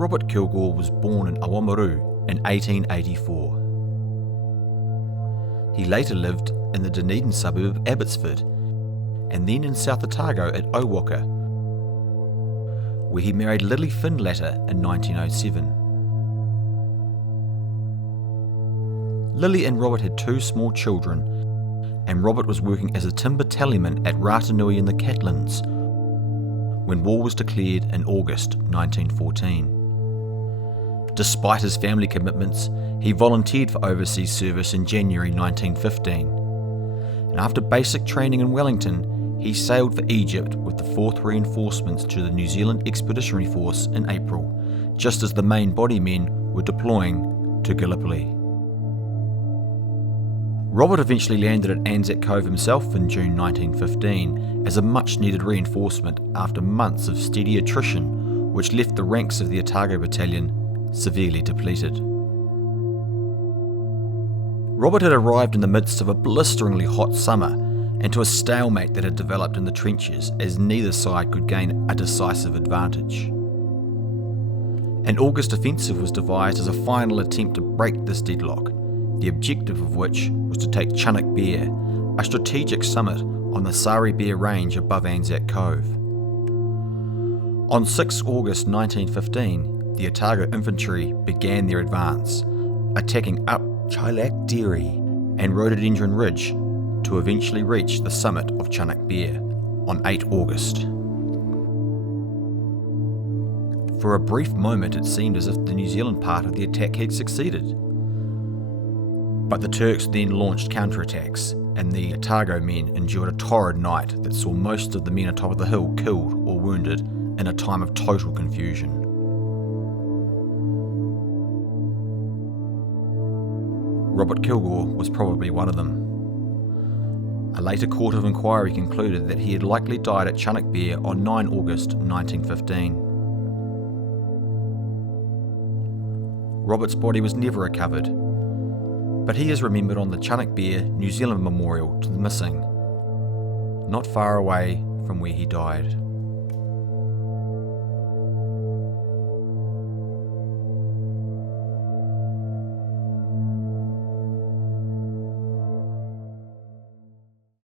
Robert Kilgour was born in Oamaru in 1884. He later lived in the Dunedin suburb of Abbotsford, and then in South Otago at Owaka, where he married Lily Finlatter in 1907. Lily and Robert had 2 small children, and Robert was working as a timber tallyman at Ratanui in the Catlins when war was declared in August 1914. Despite his family commitments, he volunteered for overseas service in January 1915, and after basic training in Wellington, he sailed for Egypt with the 4th reinforcements to the New Zealand Expeditionary Force in April, just as the main body men were deploying to Gallipoli. Robert eventually landed at Anzac Cove himself in June 1915 as a much-needed reinforcement after months of steady attrition, which left the ranks of the Otago Battalion severely depleted. Robert had arrived in the midst of a blisteringly hot summer and to a stalemate that had developed in the trenches as neither side could gain a decisive advantage. An August offensive was devised as a final attempt to break this deadlock, the objective of which was to take Chunuk Bair, a strategic summit on the Sari Bair Range above Anzac Cove. On 6 August 1915, the Otago infantry began their advance, attacking up Chilak Dairy and Rhododendron Ridge to eventually reach the summit of Chunuk Bair on 8 August. For a brief moment it seemed as if the New Zealand part of the attack had succeeded. But the Turks then launched counterattacks, and the Otago men endured a torrid night that saw most of the men atop of the hill killed or wounded in a time of total confusion. Robert Kilgour was probably one of them. A later court of inquiry concluded that he had likely died at Chunuk Bair on 9 August 1915. Robert's body was never recovered, but he is remembered on the Chunuk Bair New Zealand Memorial to the Missing, not far away from where he died.